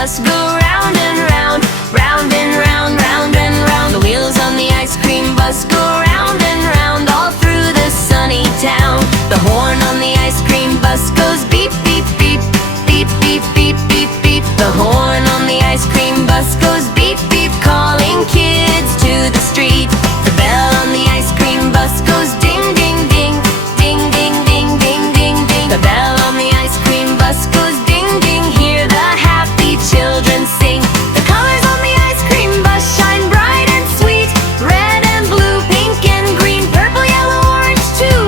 bus go round and round, round and round, round and round. The wheels on the ice cream bus go round and round all through the sunny town. The horn on the ice cream bus goes beep, beep, beep, beep, beep, beep, beep, beep. The horn on the ice cream bus goes beep, beep, calling kids to the street. The bell on the ice cream bus goes ding, ding, ding, ding, ding, ding, ding, ding, ding. The bell on the ice cream bus goes ding, ding. Hear the happy children sing. The colors on the ice cream bus shine bright and sweet. Red and blue, pink and green, purple, yellow, orange too.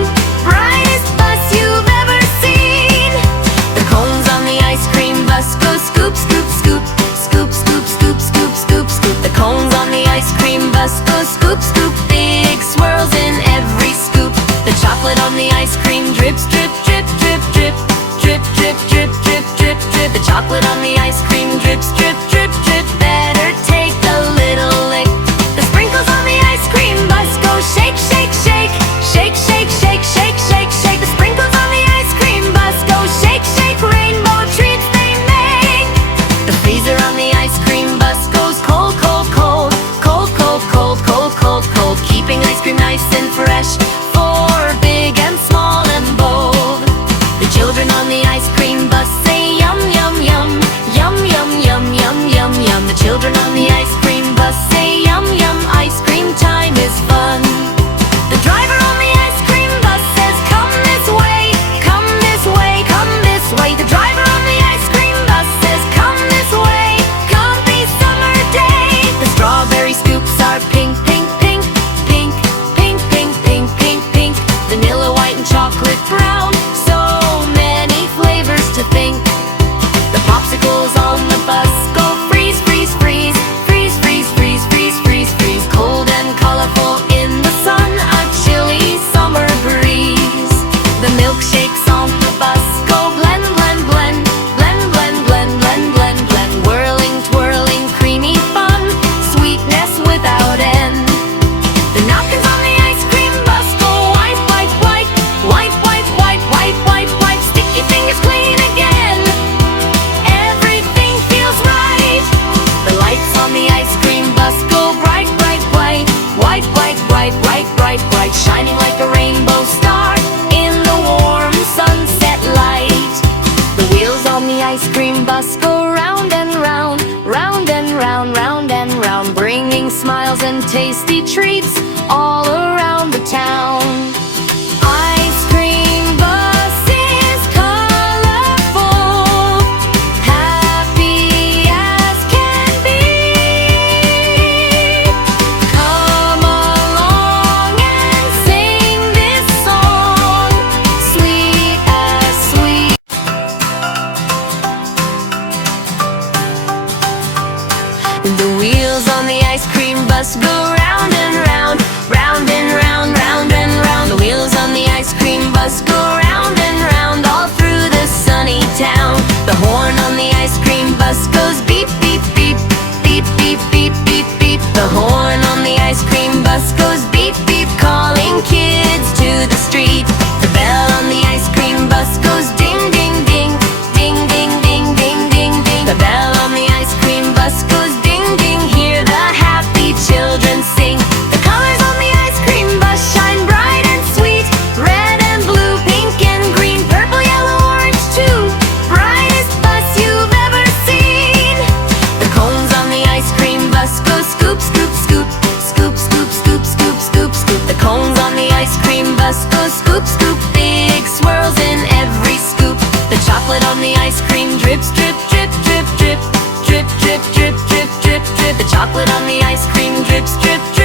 Brightest bus you've ever seen. The cones on the ice cream bus go scoop, scoop, scoop, scoop, scoop, scoop, scoop, scoop, scoop. The cones on the ice cream bus go scoop, scoop, big swirls in every scoop. The chocolate on the ice cream drips, drip, drip, drip, drip, drip, drip, drip, drip, drip, drip. The chocolate on the ice cream drips, drip, drip, drip. Better take a little lick. The sprinkles on the ice cream bus go shake, shake, shake, shake, shake, shake, shake, shake, shake. The sprinkles on the ice cream bus go shake, shake, rainbow treats they make. The freezer on the ice cream bus goes cold, cold, cold, cold, cold, cold, cold, cold, cold, keeping ice cream nice and fresh for big and small and bold. The children on the ice cream bus say yum, yum, yum, yum, yum, yum, yum, yum, yum. The children on the ice cream bus say yum, yum, ice cream time is fun. The driver on the ice cream bus says come this way, come this way, come this way. The driver on the ice cream bus says come this way, comfy summer day. The strawberry scoops are pink, pink, pink, pink, pink, pink, pink, pink, pink. Vanilla, white and chocolate brown, so many flavors to think. The popsicles on the bus go freeze, freeze, freeze, freeze, freeze, freeze, freeze, freeze, freeze. Cold and colorful in the sun, a chilly summer breeze. The milkshakes on the bus go blend, blend, blend, blend, blend, blend, blend, blend, blend. Whirling, twirling, creamy fun, sweetness without end. The napkins on the ice cream bus go wipe, wipe, wipe, wipe, wipe, wipe, wipe, wipe, wipe. Sticky fingers clean again. Everything feels right. The lights on the ice cream bus go bright, bright, bright, white, white, bright, bright, bright, bright, shining like a rainbow star in the warm sunset light. The wheels on the ice cream bus go round and round, round and round, round and round, bringing smiles and tasty treats all around the town. Ice cream buses colorful, happy as can be. Come along and sing this song, sweet as sweet. The wheels on the ice cream bus go round and round, round and round, round and round. The wheels on the ice cream bus go round and round all through the sunny town. The horn on the ice cream bus goes beep, beep, beep, beep, beep, beep, beep, beep. The horn on the ice cream bus goes beep, beep, calling kids to the street. The bell on the ice cream bus goes ding, ding, ding, ding, ding, ding, ding, ding, ding. The bell on the ice cream bus goes ding, ding. Hear the happy children sing. The colors on the ice cream bus shine bright and sweet. Red and blue, pink and green, purple, yellow, orange too. Brightest bus you've ever seen. The cones on the ice cream bus go scoop, scoop, scoop, scoop, scoop, scoop, scoop, scoop, scoop. The cones on the ice cream bus go scoop, scoop, big swirls in every scoop. The chocolate on the ice cream drips, drip, drip, drip, drip, drip, drip, drip, drip, drip, drip. The chocolate on the ice cream drips, drip, drip.